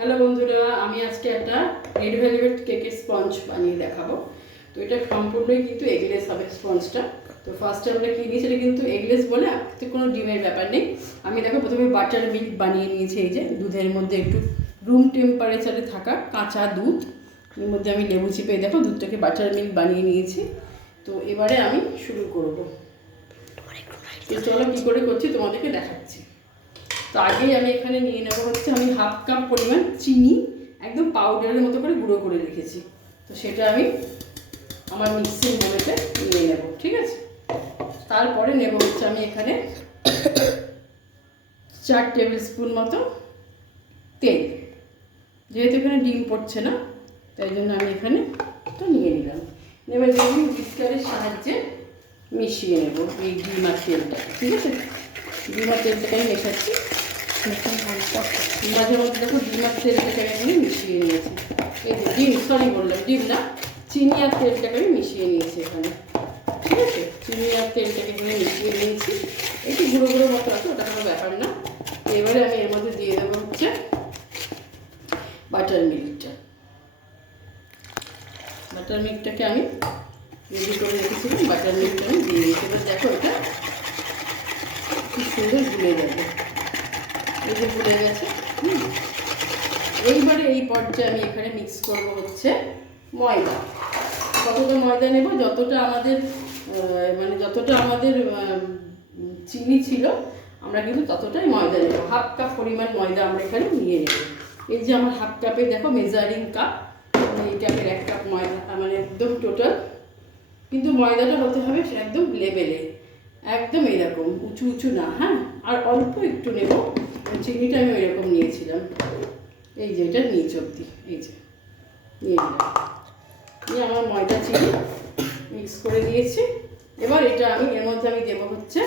Hello বন্ধুরা, আমি আজকে একটা রেড ভেলভেট কেকের স্পঞ্জ বানিয়ে দেখাবো। তো এটা সম্পূর্ণই কিন্তু এগলেস হবে স্পঞ্জটা। তো ফার্স্টে আমরা কী নিয়েছি, এটা কিন্তু এগলেস বলে কোনো ডিমের ব্যাপার নেই। আমি দেখো প্রথমে বাটার মিল্ক বানিয়ে নিয়েছি। এই যে দুধের মধ্যে একটু রুম টেম্পারেচারে থাকা কাঁচা দুধ, এর মধ্যে আমি লেবু চিপে দেখো দুধটাকে বাটার মিল্ক বানিয়ে নিয়েছি। তো এবারে আমি শুরু করবো। তো চলো কী করে করছি তোমাদেরকে দেখাচ্ছি। তো আগেই আমি এখানে নিয়ে নেবো হচ্ছে, আমি হাফ কাপ পরিমাণ চিনি একদম পাউডারের মতো করে গুঁড়ো করে রেখেছি। তো সেটা আমি আমার মিক্সিং বোলেতে নিয়ে নেব, ঠিক আছে। তারপরে নেব হচ্ছে আমি এখানে 4 টেবিল স্পুন মতো তেল। যেহেতু এখানে ডিম পড়ছে না, তাই জন্য আমি এখানে তো নিয়ে নিলাম। এবার আমি বিস্কারের সাহায্যে মিশিয়ে নেব এই ডিম আর তেলটা, ঠিক আছে। ডিম আর তেলটাকে আমি মেশাচ্ছি। মাঝে মধ্যে দেখো ডিম আর তেলটাকে আমি মিশিয়ে নিয়েছি। এই যে ডিম না, চিনি আর তেলটাকে আমি মিশিয়ে নিয়েছি এখানে, ঠিক আছে। চিনি আর তেলটাকে এখানে মিশিয়ে নিয়েছি। একটু গুঁড়ো গুঁড়ো মতো আছে, ওটা কোনো ব্যাপার না। এবারে আমি এর মধ্যে দিয়ে দেবো হচ্ছে বাটার মিল্কটা। বাটার মিল্কটাকে আমি রেডি করে রেখেছিলাম, বাটার মিল্কটা আমি দিয়ে দিয়েছি। এবার দেখো এটা খুব সুন্দর গুলে যাবে। এই যে গুলে গেছে। এইবারে এই পর্যায়ে আমি এখানে মিক্স করবো হচ্ছে ময়দা। কতটা ময়দা নেব, যতটা আমাদের চিনি ছিল আমরা কিন্তু ততটাই ময়দা নেব। হাফ কাপ পরিমাণ ময়দা আমরা এখানে নিয়ে নেব। এই যে আমার হাফ কাপে দেখো মেজারিং কাপ, এই কাপের 1 কাপ ময়দা, মানে একদম টোটাল। কিন্তু ময়দাটা হতে হবে একদম লেভেলে, একদম এরকম উঁচু উঁচু না, হ্যাঁ। আর অল্প একটু নেব, চিনিটা আমি ওইরকম নিয়েছিলাম। এই যে এটা নিচ অব্দি, এই যে নিয়ে নিলাম। নিয়ে আমার ময়দা চিনি মিক্স করে দিয়েছি। এবার এটা আমি এর মধ্যে আমি দেবো হচ্ছে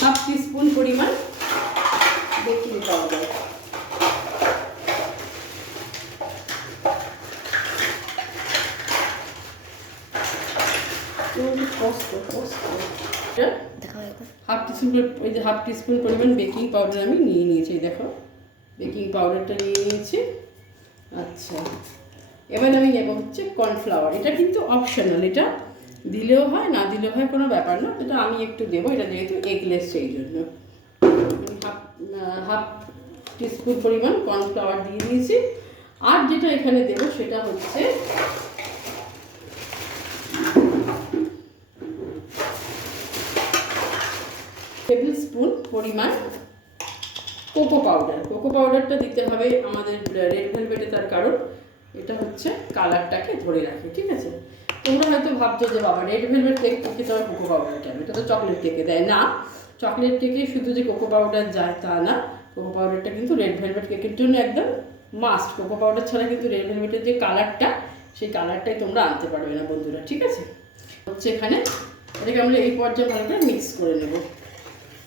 হাফ টিস্পুন পরিমাণ বেকিং পাউডার। হাফ টিস্পুন পরিমাণ বেকিং পাউডার আমি নিয়ে নিয়েছি। দেখো বেকিং পাউডারটা নিয়ে নিয়েছি। আচ্ছা, এবার আমি নেব হচ্ছে কর্নফ্লাওয়ার। এটা কিন্তু অপশনাল, এটা দিলেও হয় না দিলেও হয়, কোনো ব্যাপার না। এটা আমি একটু দেবো, এটা যেহেতু এগলেস সেই জন্য। হাফ টিস্পুন পরিমাণ কর্নফ্লাওয়ার দিয়ে দিয়েছি। আর যেটা এখানে দেবো সেটা হচ্ছে টেবিল স্পুন পরিমাণ কোকো পাউডার। কোকো পাউডারটা দিতে হবে আমাদের রেড ভেলভেটে, তার কারণ এটা হচ্ছে কালারটাকে ধরে রাখে, ঠিক আছে। তোমরা হয়তো ভাবছো যে বাবা রেড ভেলভেট কেক থেকে তো কোকো পাউডার কেন, এটা তো চকলেট কেকে দেয় না। চকলেট কেকে শুধু যে কোকো পাউডার যায় তা না, কোকো পাউডারটা কিন্তু রেড ভেলভেট কেকের জন্য একদম মাস্ট। কোকো পাউডার ছাড়া কিন্তু রেড ভেলভেটের যে কালারটা, সেই কালারটাই তোমরা আনতে পারবে না বন্ধুরা, ঠিক আছে। হচ্ছে এখানে এটাকে আমরা এই পর্যায়ে ভালো করে মিক্স করে নেব।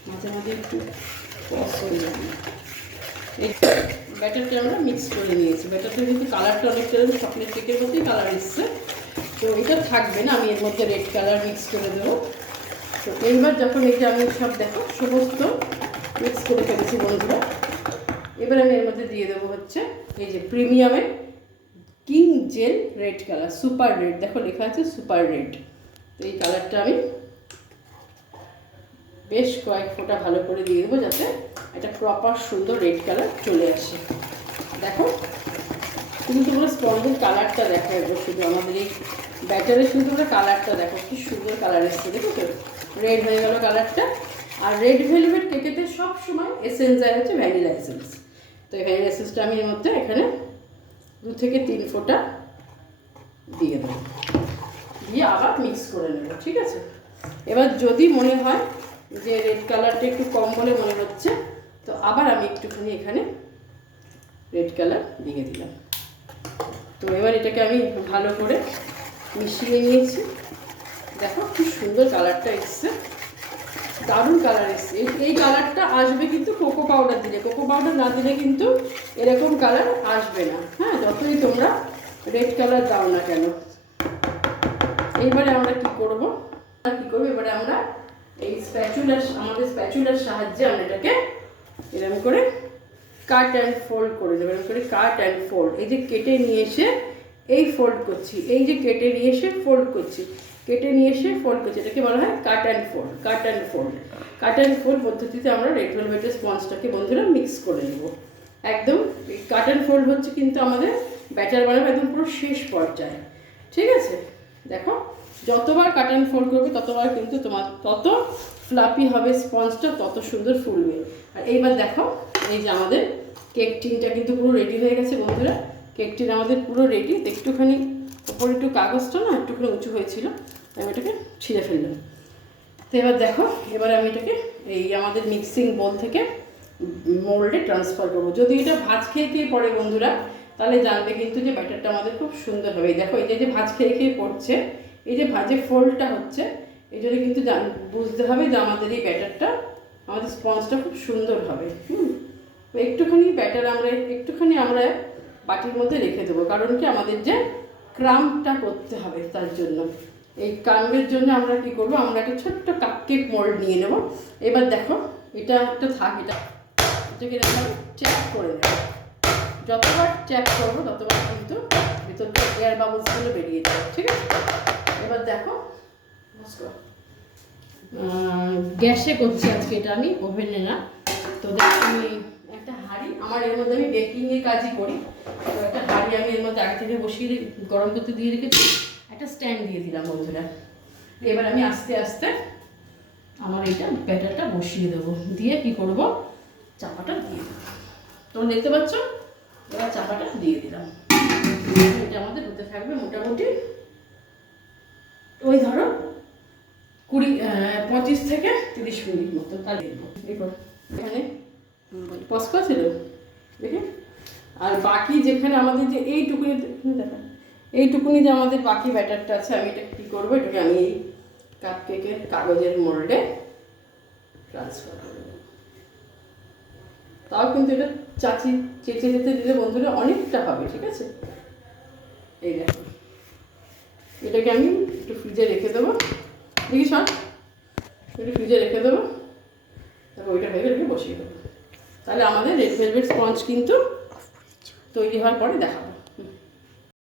মাঝে মাঝে একটু এই ব্যাটারটা আমরা মিক্স করে নিয়েছি। ব্যাটারটা কিন্তু কালারটা অনেকটা চকলেট কেকের মধ্যেই কালার এসছে। তো এটা থাকবে না, আমি এর মধ্যে রেড কালার মিক্স করে দেবো। তো এইবার যখন এটা আমি সব দেখো সমস্ত মিক্স করে ফেলেছি বন্ধুরা, এবার আমি এর মধ্যে দিয়ে দেবো হচ্ছে এই যে প্রিমিয়ামের king gel red colour, super red, দেখো লেখা আছে সুপার রেড। তো এই কালারটা আমি বেশ কয়েক ফোঁটা ভালো করে দিয়ে দেবো, যাতে একটা প্রপার সুন্দর রেড কালার চলে আসে। দেখো শুধু তোমরা স্পঞ্জের কালারটা দেখো একবার, শুধু আমাদের এই ব্যাটারের শুধু তোমরা কালারটা দেখো, কি সুন্দর কালার এসছে, দেখো তো রেড হয়ে গেল কালারটা। আর রেড ভেলভেট কেকেতে সব সময় এসেন্স যায় হচ্ছে ভ্যানিলা এসেন্স। তো এই ভ্যানিলা এসেন্সটা আমি এর মধ্যে এখানে 2 থেকে 3 ফোঁটা দিয়ে দেবো, দিয়ে আবার মিক্স করে নেব, ঠিক আছে। এবার যদি মনে হয় যে রেড কালারটা একটু কম বলে মনে হচ্ছে, তো আবার আমি একটুখানি এখানে রেড কালার দিয়ে দিলাম। তো এবার এটাকে আমি ভালো করে মিশিয়ে নিয়েছি। দেখো কি সুন্দর কালারটা এসছে, দারুণ কালার এসছে। এই কালারটা আসবে কিন্তু কোকো পাউডার দিলে, কোকো পাউডার না দিলে কিন্তু এরকম কালার আসবে না, হ্যাঁ, যতই তোমরা রেড কালার দাও না কেন। এইবারে আমরা কি করব, এবারে আমরা এই আমাদের স্প্যাচুলার সাহায্যে আমরা এটাকে এরকম করে কাট অ্যান্ড ফোল্ড করে দেবো, এরকম করে কাট অ্যান্ড ফোল্ড। এই যে কেটে নিয়ে এসে এই ফোল্ড করছি, এই যে কেটে নিয়ে এসে ফোল্ড করছি, কেটে নিয়ে এসে ফোল্ড করছি, এটাকে বলা হয় cut and fold. Cut and fold, cut and fold পদ্ধতিতে আমরা রেড ভেলভেটের স্পঞ্জটাকে বন্ধুরা মিক্স করে নেব একদম। কাট অ্যান্ড ফোল্ড হচ্ছে কিন্তু আমাদের ব্যাটার বানাবো একদম পুরো শেষ পর্যায়ে, ঠিক আছে। দেখো যতবার কাট অ্যান্ড ফোল্ড করবে ততবার কিন্তু তোমার তত ফ্লাপি হবে স্পঞ্জটা, তত সুন্দর ফুলবে। আর এইবার দেখো এই যে আমাদের কেক টিনটা কিন্তু পুরো রেডি হয়ে গেছে বন্ধুরা। কেক টিন আমাদের পুরো রেডি। একটুখানি ওপরে একটু কাগজটা না একটুখানি উঁচু হয়েছিল, আমি এটাকে ছিঁড়ে ফেললাম। তো এবার দেখো, এবার আমি এটাকে এই আমাদের মিক্সিং বোল থেকে মোল্ডে ট্রান্সফার করবো। যদি এটা ভাজ খেয়ে খেয়ে পড়ে বন্ধুরা, তাহলে জানবে কিন্তু যে ব্যাটারটা আমাদের খুব সুন্দর হবে। দেখো এই যে ভাজ খেয়ে খেয়ে পড়ছে, এই যে ভাজে ফোল্ডটা হচ্ছে, এই জন্য কিন্তু বুঝতে হবে যে আমাদের এই ব্যাটারটা, আমাদের স্পঞ্জটা খুব সুন্দর হবে। একটুখানি ব্যাটার আমরা বাটির মধ্যে রেখে দেবো, কারণ কি আমাদের যে ক্রাম্পটা করতে হবে তার জন্য। এই ক্রাম্পের জন্য আমরা কি করব, আমরা একটা ছোট্ট কাপকেক মোল্ড নিয়ে নেব। এবার দেখো এটা একটা থাক, এটাকে ট্যাপ করে নেব। যতবার ট্যাপ করবো ততবার কিন্তু ভিতরটা এয়ার বাবলসগুলো বেরিয়ে যাবে, ঠিক আছে। এবার দেখো গ্যাসে করছি আজকে এটা, আমি ওভেনে না। তো দেখো আমি একটা হাঁড়ি, আমার এর মধ্যে আমি বেকিংয়ের কাজই করি, তো একটা হাঁড়ি আমি এর মধ্যে আগে থেকে বসিয়ে গরম করতে দিয়ে রেখেছি, একটা স্ট্যান্ড দিয়ে দিলাম বন্ধুরা। এবার আমি আস্তে আস্তে আমার এইটা ব্যাটারটা বসিয়ে দেবো, দিয়ে কি করব, চাপাটা দিয়ে দেবো। তোমরা দেখতে পাচ্ছ, এবার চাপাটা দিয়ে দিলাম। এটা আমাদের হতে থাকবে মোটামুটি ওই ধরো 25 থেকে 30 মিনিট মতো। তাহলে এরপর এখানে পস্কা ছিল দেখে। আর বাকি যেখানে আমাদের যে এইটুকুনি দেখা, এইটুকুনি যে আমাদের বাকি ব্যাটারটা আছে, আমি এটা কী করবো, এটাকে আমি এই কাপকেকের কাগজের মোল্ডে ট্রান্সফার করব। তাও কিন্তু এটা চেঁচে যেতে দিলে বন্ধুরা অনেকটা হবে, ঠিক আছে। এই দেখো, এটাকে আমি একটু ফ্রিজে রেখে দেবো, দেখি সব একটু ফ্রিজে রেখে দেবো। তারপর ওইটা হয়ে গেলে বসিয়ে দেবো। তাহলে আমাদের রেড ভেলভেট স্পঞ্জ কিন্তু তৈরি হওয়ার পরে দেখাবো।